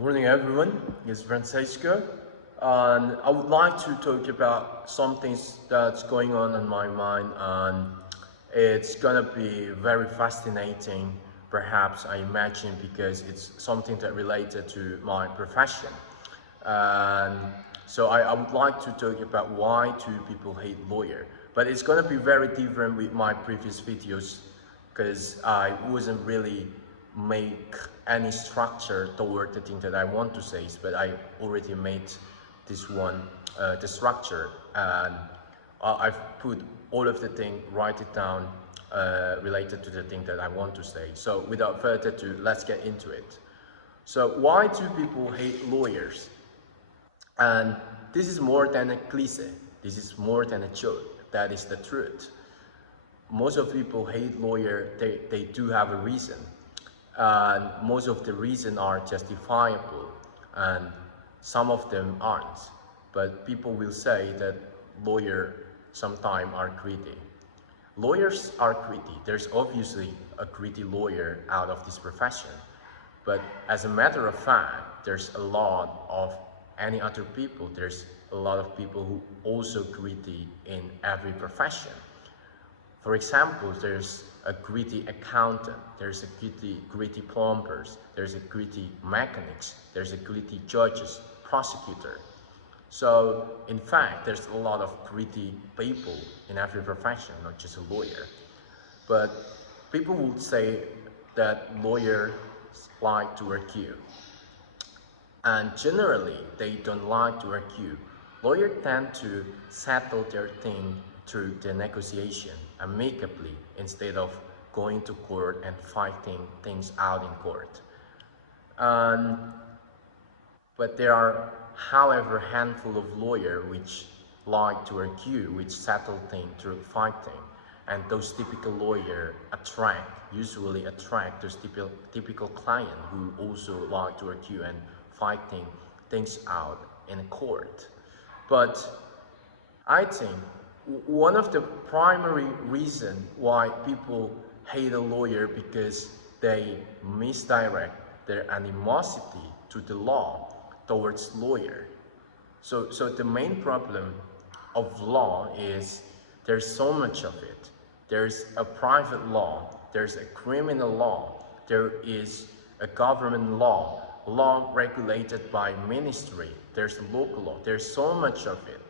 Morning everyone, it's Francesco and I would like to talk about some things that's going on in my mind, and it's gonna be very fascinating, perhaps I imagine, because it's something that related to my profession. And I would like to talk about why do people hate lawyer, but it's gonna be very different with my previous videos because I wasn't really make any structure toward the thing that I want to say, but I already made this one, the structure, and I've put all of the thing, write it down related to the thing that I want to say. So without further ado, let's get into it. So why do people hate lawyers? And this is more than a cliche. This is more than a joke. That is the truth. Most of people hate lawyer, they do have a reason. And most of the reasons are justifiable and some of them aren't. But people will say that lawyers sometimes are greedy. Lawyers are greedy. There's obviously a greedy lawyer out of this profession. But as a matter of fact, there's a lot of any other people. There's a lot of people who also greedy in every profession. For example, there's a greedy accountant, there's a greedy plumbers, there's a greedy mechanics, there's a greedy judges, prosecutor. So in fact, there's a lot of greedy people in every profession, not just a lawyer. But people would say that lawyers like to argue. And generally, they don't like to argue. Lawyers tend to settle their thing through the negotiation amicably instead of going to court and fighting things out in court. But there are, however, a handful of lawyers which like to argue, which settle things through fighting. And those typical lawyers usually attract those typical clients who also like to argue and fighting things out in a court. But I think one of the primary reasons why people hate a lawyer because they misdirect their animosity to the law towards lawyer. So the main problem of law is there's so much of it. There's a private law, there's a criminal law, there is a government law, law regulated by ministry, there's local law, there's so much of it.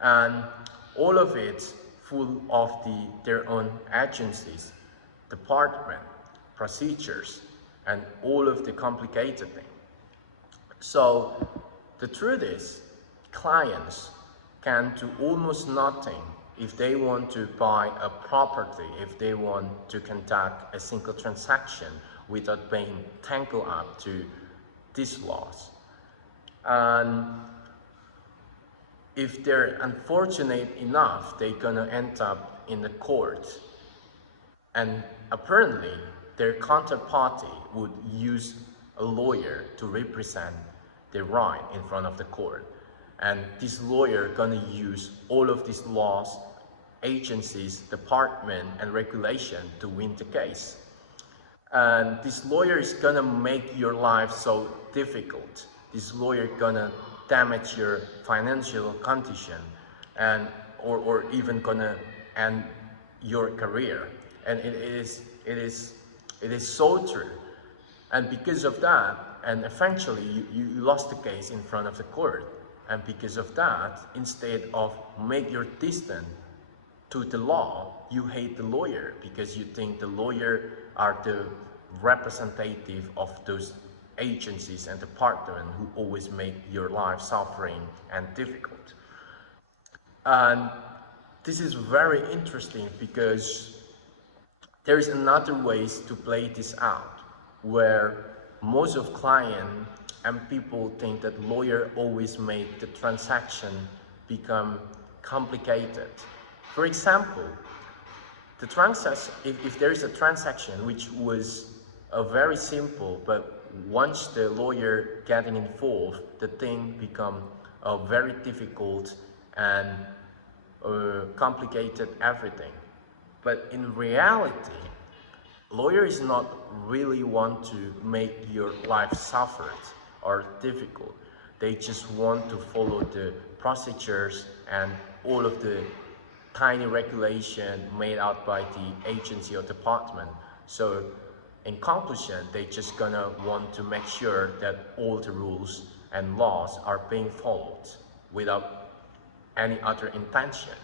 And all of it full of their own agencies, department, procedures, and all of the complicated things. So the truth is, clients can do almost nothing if they want to buy a property, if they want to conduct a single transaction without being tangled up to these laws. And if they're unfortunate enough, they're gonna end up in the court. And apparently, their counterparty would use a lawyer to represent their right in front of the court. And this lawyer gonna use all of these laws, agencies, department, and regulation to win the case. And this lawyer is gonna make your life so difficult. This lawyer gonna damage your financial condition and or even gonna end your career. And it is so true. And because of that, and eventually you lost the case in front of the court. And because of that, instead of make your distance to the law, you hate the lawyer because you think the lawyer are the representative of those agencies and department who always make your life suffering and difficult. And this is very interesting because there is another ways to play this out, where most of clients and people think that lawyer always make the transaction become complicated. For example, the transaction, if there is a transaction which was very simple, but once the lawyer getting involved, the thing become very difficult and complicated everything. But in reality, lawyer is not really want to make your life suffered. are difficult. They just want to follow the procedures and all of the tiny regulation made out by the agency or department. So in conclusion, they just gonna want to make sure that all the rules and laws are being followed without any other intention.